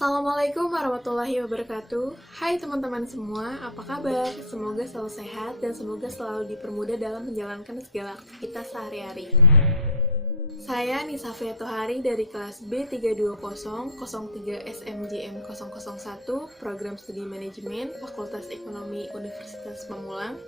Assalamualaikum warahmatullahi wabarakatuh. Hai teman-teman semua, apa kabar? Semoga selalu sehat dan semoga selalu dipermudah dalam menjalankan segala aktivitas sehari-hari. Saya Nisa Fiatohari dari kelas B32003 SMJM 001, Program Studi Manajemen, Fakultas Ekonomi Universitas Pamulang.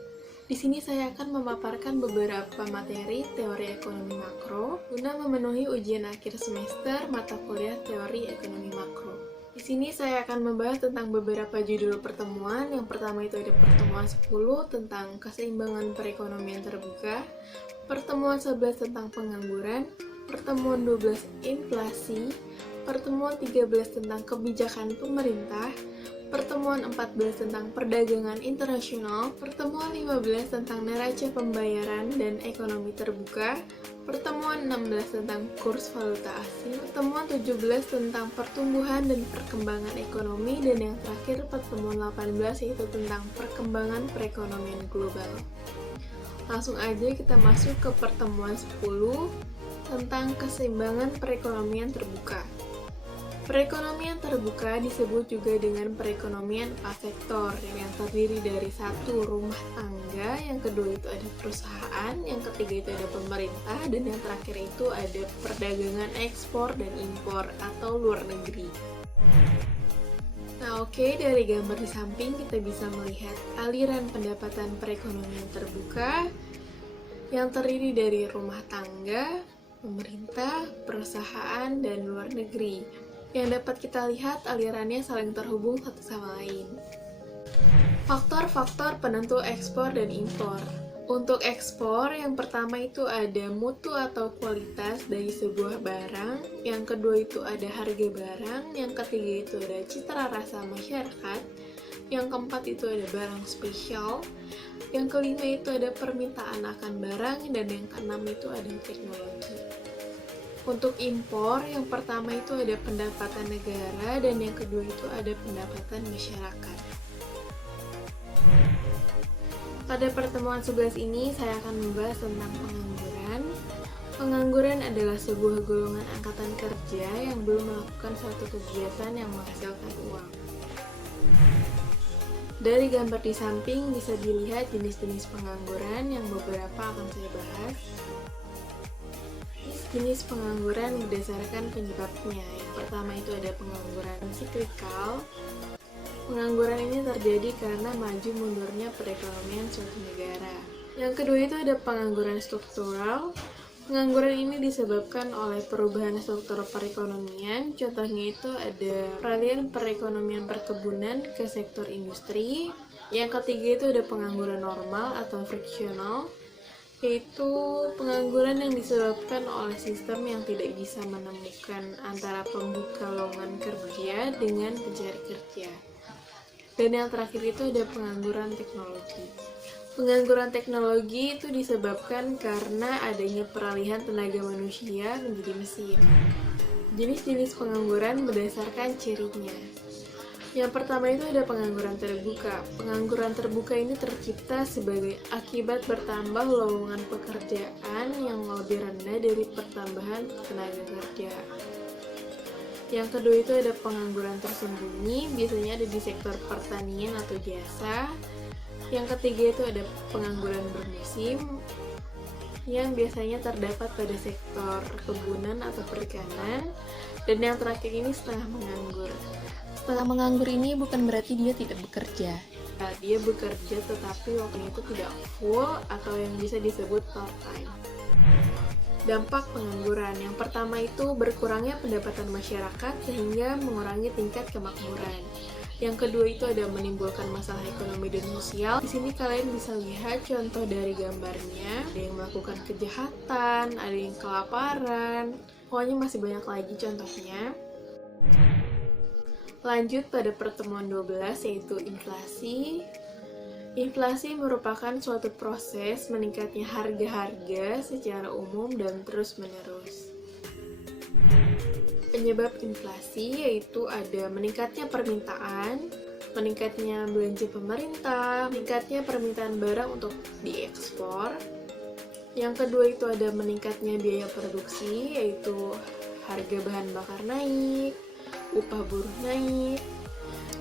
Di sini saya akan memaparkan beberapa materi teori ekonomi makro guna memenuhi ujian akhir semester mata kuliah teori ekonomi makro. Di sini saya akan membahas tentang beberapa judul pertemuan. Yang pertama itu ada pertemuan 10 tentang keseimbangan perekonomian terbuka, pertemuan 11 tentang pengangguran, pertemuan 12 inflasi, pertemuan 13 tentang kebijakan pemerintah, pertemuan 14 tentang perdagangan internasional, pertemuan 15 tentang neraca pembayaran dan ekonomi terbuka, pertemuan 16 tentang kurs valuta asing, pertemuan 17 tentang pertumbuhan dan perkembangan ekonomi, dan yang terakhir pertemuan 18 yaitu tentang perkembangan perekonomian global. Langsung aja kita masuk ke pertemuan 10 tentang keseimbangan perekonomian terbuka. Perekonomian terbuka disebut juga dengan perekonomian 4 sektor yang terdiri dari satu rumah tangga, yang kedua itu ada perusahaan, yang ketiga itu ada pemerintah, dan yang terakhir itu ada perdagangan ekspor dan impor atau luar negeri. Nah oke, dari gambar di samping kita bisa melihat aliran pendapatan perekonomian terbuka yang terdiri dari rumah tangga, pemerintah, perusahaan, dan luar negeri. Yang dapat kita lihat alirannya saling terhubung satu sama lain. Faktor-faktor penentu ekspor dan impor. Untuk ekspor, yang pertama itu ada mutu atau kualitas dari sebuah barang, yang kedua itu ada harga barang, yang ketiga itu ada citra rasa masyarakat, yang keempat itu ada barang spesial, yang kelima itu ada permintaan akan barang, dan yang keenam itu ada teknologi. Untuk impor, yang pertama itu ada pendapatan negara, dan yang kedua itu ada pendapatan masyarakat. Pada pertemuan 11 ini, saya akan membahas tentang pengangguran. Pengangguran adalah sebuah golongan angkatan kerja yang belum melakukan suatu kegiatan yang menghasilkan uang. Dari gambar di samping bisa dilihat jenis-jenis pengangguran yang beberapa akan saya bahas. Jenis pengangguran berdasarkan penyebabnya. Yang pertama itu ada pengangguran siklikal. Pengangguran ini terjadi karena maju mundurnya perekonomian suatu negara. Yang kedua itu ada pengangguran struktural. Pengangguran ini disebabkan oleh perubahan struktur perekonomian. Contohnya itu ada peralihan perekonomian perkebunan ke sektor industri. Yang ketiga itu ada pengangguran normal atau friksional, yaitu pengangguran yang disebabkan oleh sistem yang tidak bisa menemukan antara pembuka lowongan kerja dengan pencari kerja. Dan yang terakhir itu ada pengangguran teknologi. Pengangguran teknologi itu disebabkan karena adanya peralihan tenaga manusia menjadi mesin. Jenis-jenis pengangguran berdasarkan cirinya. Yang pertama itu ada pengangguran terbuka. Pengangguran terbuka ini tercipta sebagai akibat bertambah lowongan pekerjaan yang lebih rendah dari pertambahan tenaga kerja. Yang kedua itu ada pengangguran tersembunyi, biasanya ada di sektor pertanian atau jasa. Yang ketiga itu ada pengangguran bermusim, yang biasanya terdapat pada sektor perkebunan atau perikanan. Dan yang terakhir ini setengah menganggur. Setengah menganggur ini bukan berarti dia tidak bekerja. Dia bekerja tetapi waktunya itu tidak full atau yang bisa disebut part-time. Dampak pengangguran. Yang pertama itu berkurangnya pendapatan masyarakat sehingga mengurangi tingkat kemakmuran. Yang kedua itu ada menimbulkan masalah ekonomi dan sosial. Di sini kalian bisa lihat contoh dari gambarnya. Ada yang melakukan kejahatan, ada yang kelaparan. Pokoknya masih banyak lagi contohnya. Lanjut pada pertemuan 12 yaitu inflasi. Inflasi merupakan suatu proses meningkatnya harga-harga secara umum dan terus-menerus. Penyebab inflasi yaitu ada meningkatnya permintaan, meningkatnya belanja pemerintah, meningkatnya permintaan barang untuk diekspor. Yang kedua itu ada meningkatnya biaya produksi, yaitu harga bahan bakar naik, upah buruh naik,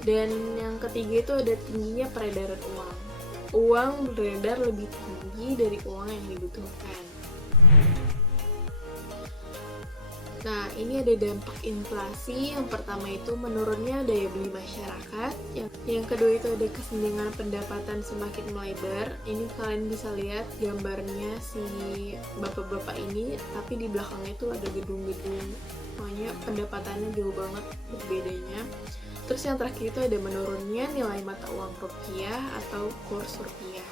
dan yang ketiga itu ada tingginya peredaran uang. Uang beredar lebih tinggi dari uang yang dibutuhkan. Nah, ini ada dampak inflasi. Yang pertama itu menurunnya daya beli masyarakat. Yang kedua itu ada kesenjangan pendapatan semakin melebar. Ini kalian bisa lihat gambarnya si bapak-bapak ini, tapi di belakangnya itu ada gedung-gedung. Makanya pendapatannya jauh banget berbedanya. Terus yang terakhir itu ada menurunnya nilai mata uang rupiah atau kurs rupiah.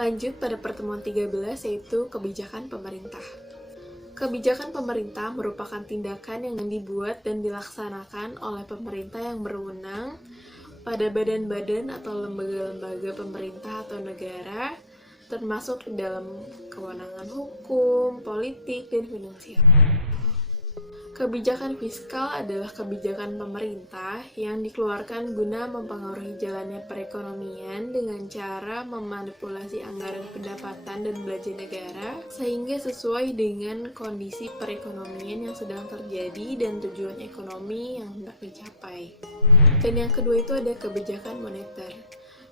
Lanjut pada pertemuan 13 yaitu kebijakan pemerintah. Kebijakan pemerintah merupakan tindakan yang dibuat dan dilaksanakan oleh pemerintah yang berwenang pada badan-badan atau lembaga-lembaga pemerintah atau negara, termasuk dalam kewenangan hukum, politik, dan finansial. Kebijakan fiskal adalah kebijakan pemerintah yang dikeluarkan guna mempengaruhi jalannya perekonomian dengan cara memanipulasi anggaran pendapatan dan belanja negara sehingga sesuai dengan kondisi perekonomian yang sedang terjadi dan tujuan ekonomi yang hendak dicapai. Dan yang kedua itu ada kebijakan moneter.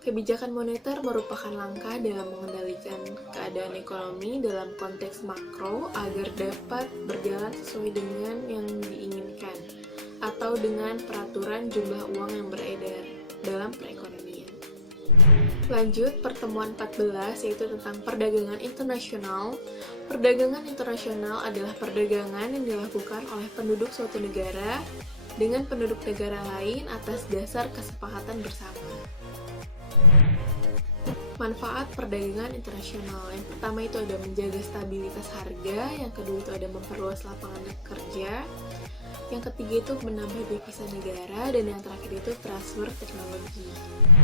Kebijakan moneter merupakan langkah dalam mengendalikan keadaan ekonomi dalam konteks makro agar dapat berjalan sesuai dengan yang diinginkan atau dengan peraturan jumlah uang yang beredar dalam perekonomian. Lanjut, pertemuan 14 yaitu tentang perdagangan internasional. Perdagangan internasional adalah perdagangan yang dilakukan oleh penduduk suatu negara dengan penduduk negara lain atas dasar kesepakatan bersama. Manfaat perdagangan internasional. Yang pertama itu ada menjaga stabilitas harga, yang kedua itu ada memperluas lapangan kerja, yang ketiga itu menambah devisa negara, dan yang terakhir itu transfer teknologi.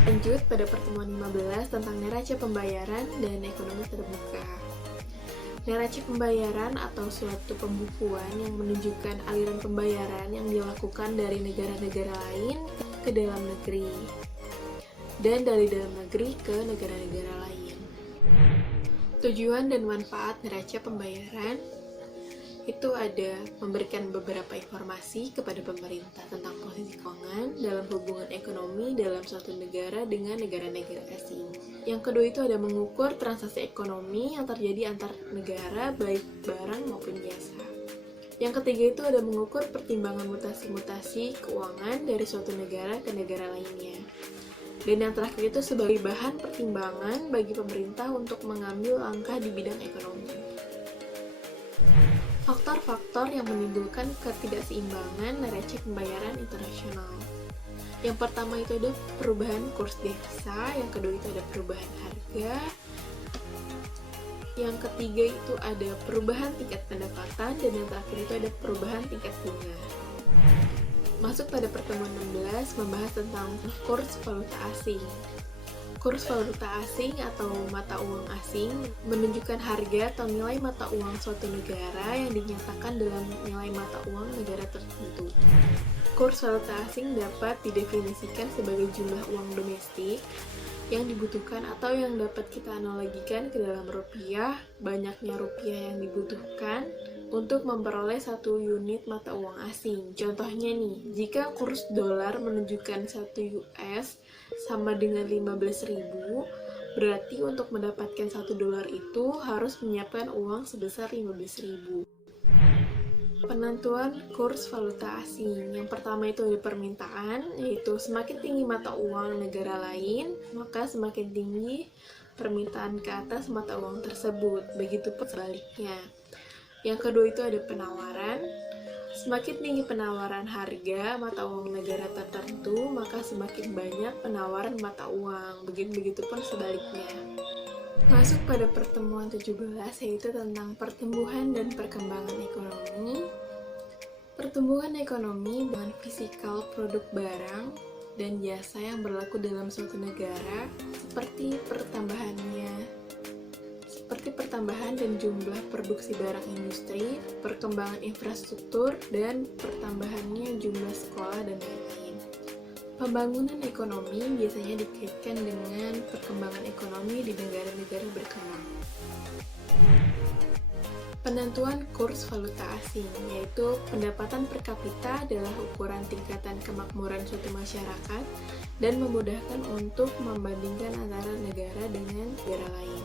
Lanjut pada pertemuan 15 tentang neraca pembayaran dan ekonomi terbuka. Neraca pembayaran atau suatu pembukuan yang menunjukkan aliran pembayaran yang dilakukan dari negara-negara lain ke dalam negeri dan dari dalam negeri ke negara-negara lain. Tujuan dan manfaat neraca pembayaran itu ada memberikan beberapa informasi kepada pemerintah tentang posisi keuangan dalam hubungan ekonomi dalam suatu negara dengan negara-negara asing. Yang kedua itu ada mengukur transaksi ekonomi yang terjadi antar negara baik barang maupun jasa. Yang ketiga itu ada mengukur pertimbangan mutasi-mutasi keuangan dari suatu negara ke negara lainnya. Dan yang terakhir itu sebagai bahan pertimbangan bagi pemerintah untuk mengambil langkah di bidang ekonomi. Faktor-faktor yang menimbulkan ketidakseimbangan neraca pembayaran internasional. Yang pertama itu ada perubahan kurs devisa, yang kedua itu ada perubahan harga, yang ketiga itu ada perubahan tingkat pendapatan, dan yang terakhir itu ada perubahan tingkat bunga. Masuk pada pertemuan 16 membahas tentang kurs valuta asing. Kurs valuta asing atau mata uang asing menunjukkan harga atau nilai mata uang suatu negara yang dinyatakan dalam nilai mata uang negara tertentu. Kurs valuta asing dapat didefinisikan sebagai jumlah uang domestik yang dibutuhkan atau yang dapat kita analogikan ke dalam rupiah, banyaknya rupiah yang dibutuhkan untuk memperoleh satu unit mata uang asing. Contohnya nih, jika kurs dolar menunjukkan 1 US sama dengan 15.000, berarti untuk mendapatkan 1 dolar itu harus menyiapkan uang sebesar 15.000. Penentuan kurs valuta asing. Yang pertama itu ada permintaan, yaitu semakin tinggi mata uang negara lain, maka semakin tinggi permintaan ke atas mata uang tersebut. Begitupun sebaliknya. Yang kedua itu ada penawaran. Semakin tinggi penawaran harga mata uang negara tertentu, maka semakin banyak penawaran mata uang. Begitupun sebaliknya. Masuk pada pertemuan 17, yaitu tentang pertumbuhan dan perkembangan ekonomi. Pertumbuhan ekonomi dengan fisikal produk barang dan jasa yang berlaku dalam suatu negara, seperti pertambahan dan jumlah produksi barang industri, perkembangan infrastruktur, dan pertambahannya jumlah sekolah dan lain-lain. Pembangunan ekonomi biasanya dikaitkan dengan perkembangan ekonomi di negara-negara berkembang. Penentuan kurs valuta asing, yaitu pendapatan per kapita adalah ukuran tingkatan kemakmuran suatu masyarakat dan memudahkan untuk membandingkan antara negara dengan negara lain.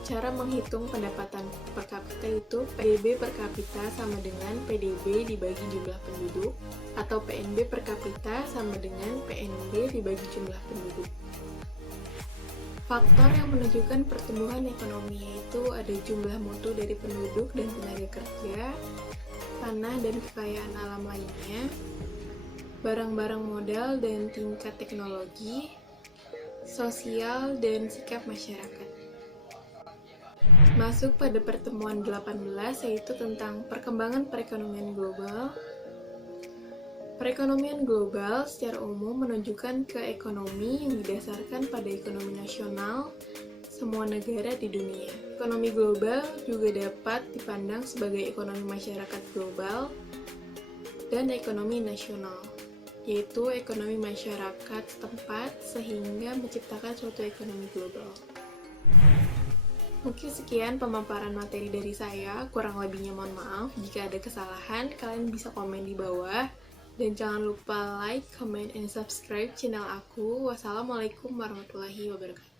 Cara menghitung pendapatan per kapita itu PDB per kapita sama dengan PDB dibagi jumlah penduduk, atau PNB per kapita sama dengan PNB dibagi jumlah penduduk. Faktor yang menunjukkan pertumbuhan ekonomi yaitu ada jumlah mutu dari penduduk dan tenaga kerja, tanah dan kekayaan alam lainnya, barang-barang modal dan tingkat teknologi, sosial dan sikap masyarakat. Masuk pada pertemuan 18 yaitu tentang perkembangan perekonomian global. Perekonomian global secara umum menunjukkan ke ekonomi yang didasarkan pada ekonomi nasional semua negara di dunia. Ekonomi global juga dapat dipandang sebagai ekonomi masyarakat global dan ekonomi nasional, yaitu ekonomi masyarakat setempat sehingga menciptakan suatu ekonomi global. Mungkin sekian pemaparan materi dari saya, kurang lebihnya mohon maaf. Jika ada kesalahan, kalian bisa komen di bawah. Dan jangan lupa like, comment, and subscribe channel aku. Wassalamualaikum warahmatullahi wabarakatuh.